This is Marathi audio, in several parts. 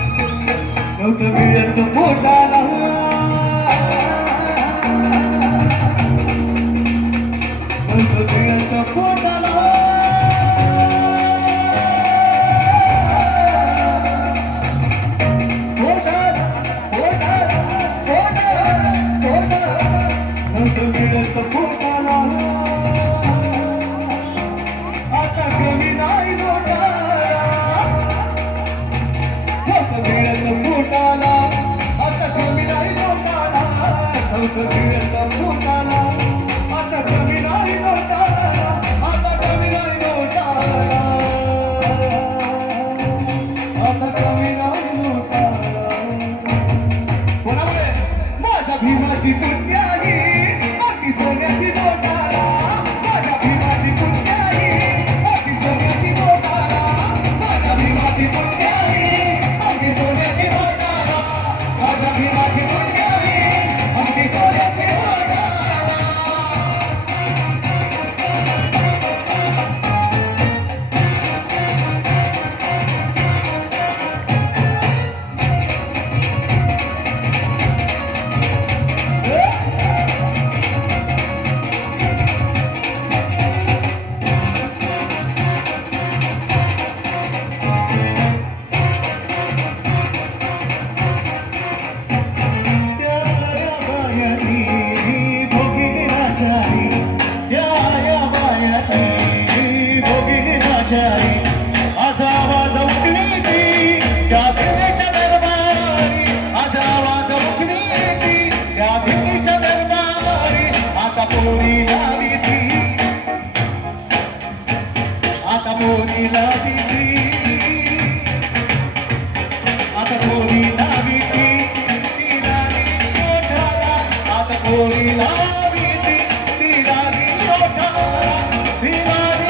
नव्हतं मिळत पोटाला नव्हतं मिळत पोटाला नव्हतं मिळत पोटाला आता कमी नाही पोटाला नव्हतं मिळत पोटाला आता कमी नाही पोटाला नव्हतं मिळत पोटाला आता कमी नाही पोटाला आता कमी नाही पोटाला आता कमी नाही पोटाला कोणामुळे माझ्या भीमाची पुण्याई अगदी सोन्याची पोटाला माझ्या भीमाची पुण्याई अगदी सोन्याची पोटाला माझ्या भीमाची पुण्याई अगदी सोन्याची पोटाला माझ्या भीमाची पुण्याई अगदी सोन्याची पोटाला आज आवाज उठवीती त्या दिल्लीच्या दरबारी आज आवाज उठवीती त्या दिल्लीच्या दरबारी आता पोरी लावीती आता पोरी लावीती आता पोरी लावीती ती लावी ओठाला आता पोरी लावीती ती लावी ओठाला ती लावी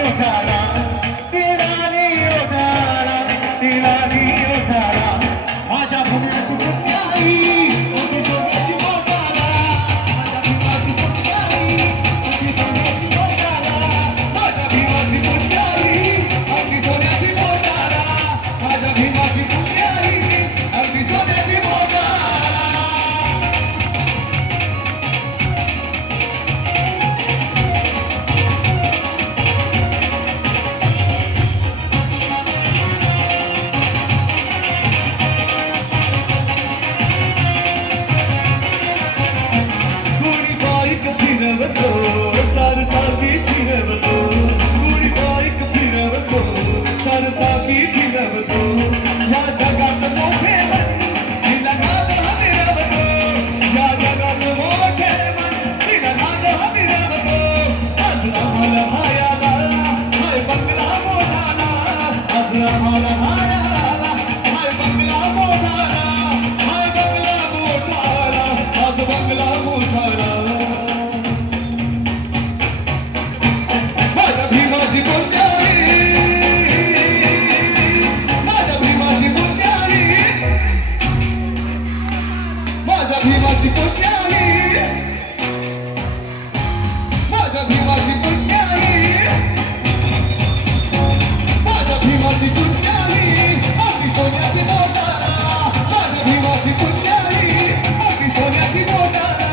ओठाला माझ्या भीमाची पुण्याई अगदी सोन्याची पोटाला माझ्या भीमाची पुण्याई अगदी सोन्याची पोटाला माझ्या भीमाची पुण्याई अगदी सोन्याची पोटाला फिरवतो चार चाकी फिरवतो कुणी बाईक फिरवतो चार चाकी फिरवतो या जगात मोठे मन तिला नाद हविरवतो या जगात मोठे मन तिला नाद हविरवतो आज आम्हाला हायाला हाय बंगला मोठाला आज आम्हाला हायाला हाय बंगला मोठाला हाय बंगला मोठाला आज बंगला मोठाला माझ्या भीमाची पुण्याई माझ्या भीमाची पुण्याई माझ्या भीमाची पुण्याई माझ्या भीमाची पुण्याई अगदी सोन्याची पोटाला माझ्या भीमाची पुण्याई अगदी सोन्याची पोटाला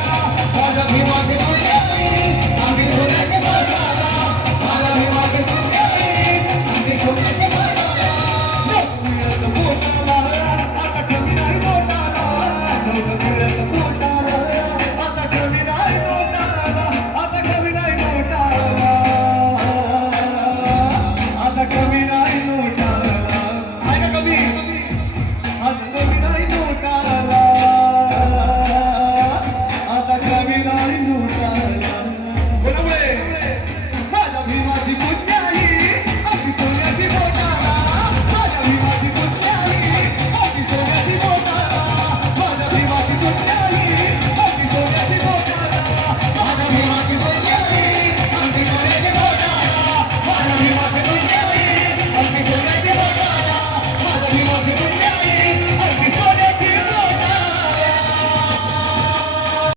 माझ्या भीमाची पुण्याई अगदी सोन्याची पोटाला माझ्या भीमाची पुण्याई अगदी सोन्याची पोटाला मिळत पोटाला आता कमी नाही पोटाला नव्हतं मिळत पोटाला आता कमी नाही पोटाला आता कमी नाही पोटाला आता कमी नाही पोटाला आहे ना कमी आता कमी नाही पोटाला आता कमी नाही पोटाला